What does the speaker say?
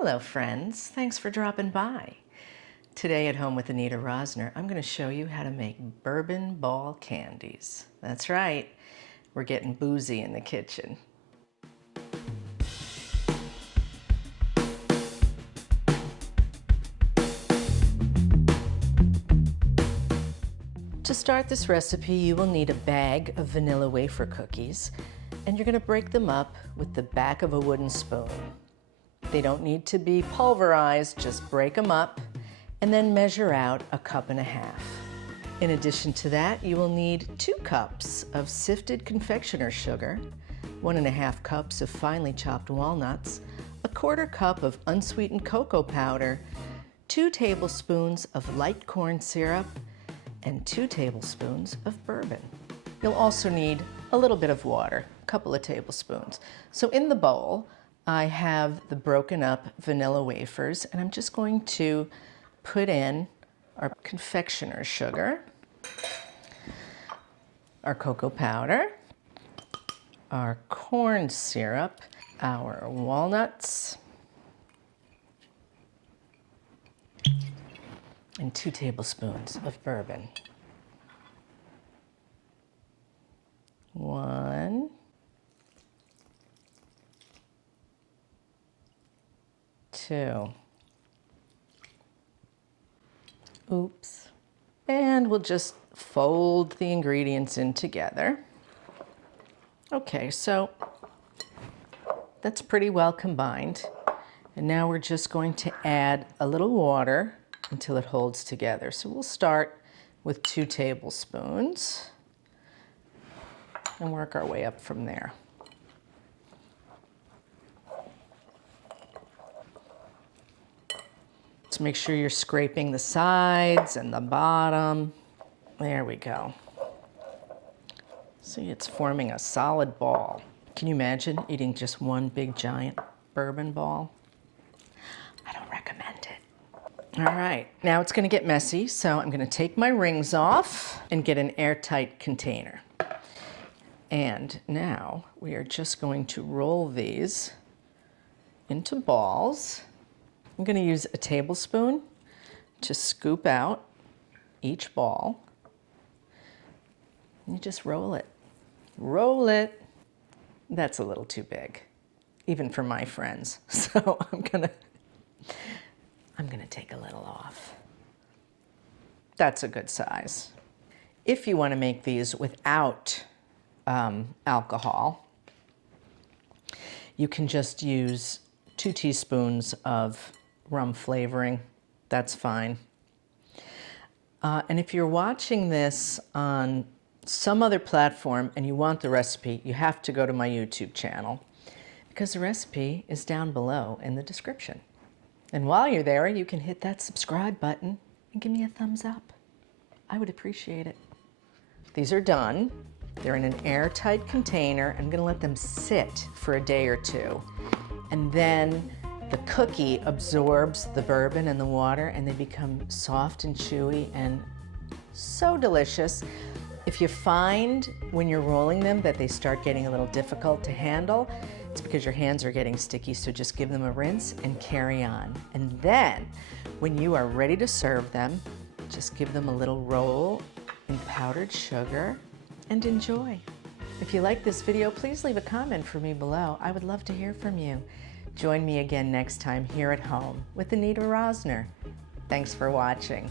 Hello friends, thanks for dropping by. Today at home with Anita Rosner, I'm going to show you how to make bourbon ball candies. That's right, we're getting boozy in the kitchen. To start this recipe, you will need a bag of vanilla wafer cookies, and you're going to break them up with the back of a wooden spoon. They don't need to be pulverized, just break them up and then measure out 1.5 cups. In addition to that, you will need 2 cups of sifted confectioner's sugar, 1.5 cups of finely chopped walnuts, 1/4 cup of unsweetened cocoa powder, 2 tablespoons of light corn syrup, and 2 tablespoons of bourbon. You'll also need a little bit of water, a couple of tablespoons. So in the bowl, I have the broken up vanilla wafers, and I'm just going to put in our confectioner's sugar, our cocoa powder, our corn syrup, our walnuts, and 2 tablespoons of bourbon. 1, 2. Oops. And we'll just fold the ingredients in together. Okay, so that's pretty well combined. And now we're just going to add a little water until it holds together. So we'll start with 2 tablespoons and work our way up from there. Just make sure you're scraping the sides and the bottom. There we go. See, it's forming a solid ball. Can you imagine eating just one big giant bourbon ball? I don't recommend it. All right, now it's gonna get messy, so I'm gonna take my rings off and get an airtight container. And now we are just going to roll these into balls. I'm going to use a tablespoon to scoop out each ball. You just roll it. Roll it. That's a little too big, even for my friends. So I'm gonna take a little off. That's a good size. If you want to make these without alcohol, you can just use 2 teaspoons of rum flavoring. That's fine. And if you're watching this on some other platform and you want the recipe, you have to go to my YouTube channel because the recipe is down below in the description. And while you're there, you can hit that subscribe button and give me a thumbs up. I would appreciate it. These are done. They're in an airtight container. I'm gonna let them sit for a day or 2. And then the cookie absorbs the bourbon and the water, and they become soft and chewy and so delicious. If you find when you're rolling them that they start getting a little difficult to handle, it's because your hands are getting sticky, so just give them a rinse and carry on. And then when you are ready to serve them, just give them a little roll in powdered sugar and enjoy. If you like this video, please leave a comment for me below. I would love to hear from you. Join me again next time here at home with Anita Rosner. Thanks for watching.